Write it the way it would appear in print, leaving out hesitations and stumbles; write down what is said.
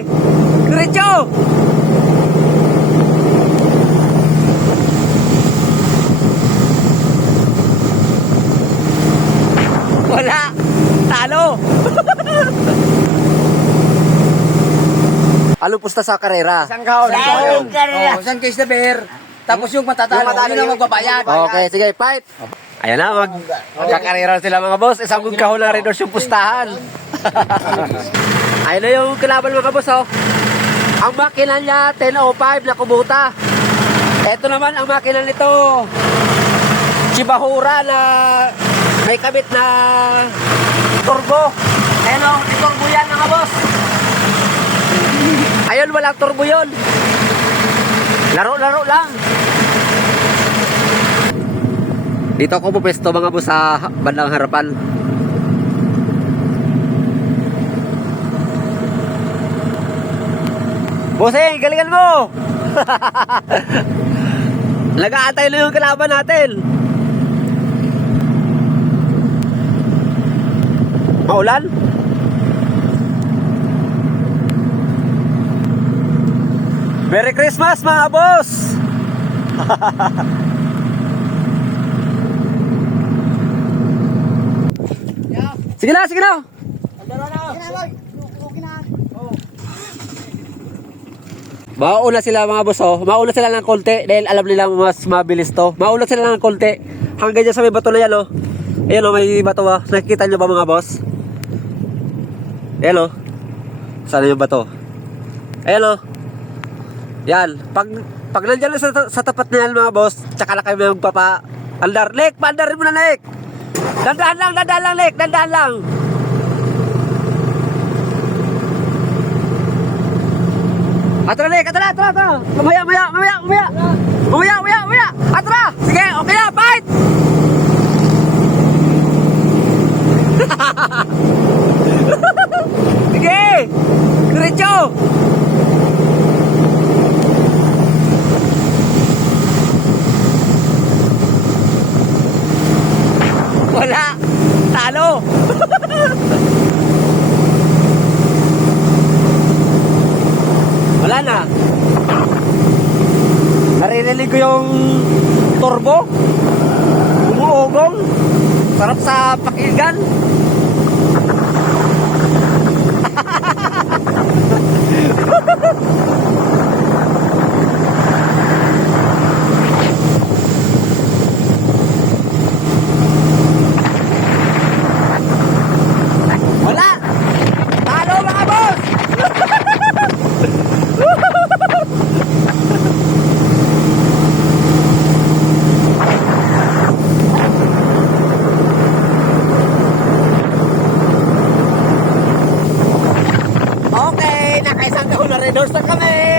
Diretso! Wala! Talo! Ano pusta sa karera? Isang kahon. Isang kahon. Isang case na beer. Tapos yung matatalo, yun ang magbabayad. Okay, sige, fight! Ayan na, magkakarera sila mga boss. Isang kahon na rin yung pustahan. Ayun na yung kalaban mga boss, oh. Ang makina niya, 1005 na Kubota. Ito naman ang makina nito, Chibahura na may kabit na turbo. Ayun oh, may turbo yan mga boss. Ayun, walang turbo yun. Laro-laro lang. Dito ako pupesto mga boss sa bandang harapan. Bossing, galingan mo! Nag-aantay na yung kalaban natin. Maulan? Merry Christmas mga boss! Sige na, sige na! Mauna sila mga boss, oh. Mauna sila ng konti dahil alam nila mas mabilis to. Mauna sila ng konti. Hanggang dyan sa may bato na yan, oh. Ayan, oh, may bato, oh. Nakikita nyo ba mga boss? Ayan, oh. Saan yung bato? Ayan, oh. Yan. Pag nandyan sa tapat na yan, mga boss, tsaka na kayo magpapa... Andar. Lek, paandarin mo na, Lek. Dandaan lang, Lek. Dandaan lang. Atra, Lek. Atra. Mamaya. Atra. Sige, okay na, fight! Sige! Diretso! Wala! Talo! Wala na. Naririnig ko yung turbo. Umuugong. Sarap sa pakinggan. Wala! Talo mga boss! Okay, nakaisang kahon na rin. Doorstop kami!